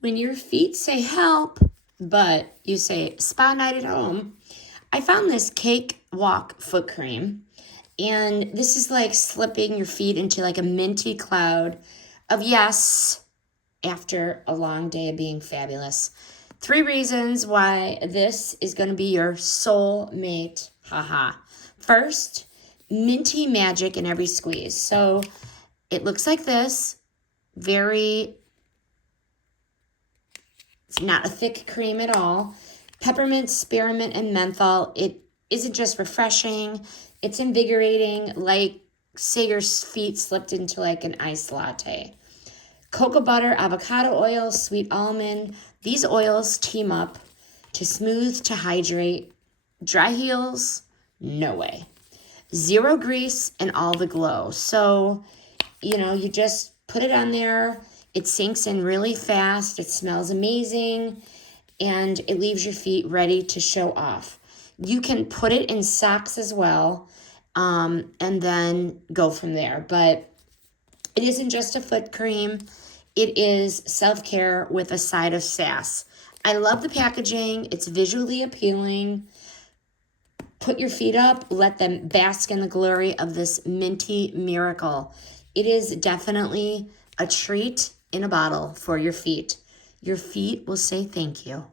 When your feet say help, but you say spa night at home, I found this cake walk foot cream. And this is like slipping your feet into like a minty cloud of yes after a long day of being fabulous. 3 reasons why this is going to be your soul mate. Haha. First, minty magic in every squeeze. So it looks like this. It's not a thick cream at all. Peppermint, spearmint, and menthol. It isn't just refreshing. It's invigorating, like say your feet slipped into like an iced latte. Cocoa butter, avocado oil, sweet almond. These oils team up to smooth to hydrate. Dry heels? No way. 0 grease and all the glow. So, you just put it on there. It sinks in really fast. It smells amazing. And it leaves your feet ready to show off. You can put it in socks as well, and then go from there. But it isn't just a foot cream. It is self-care with a side of sass. I love the packaging. It's visually appealing. Put your feet up. Let them bask in the glory of this minty miracle. It is definitely a treat in a bottle for your feet. Your feet will say thank you.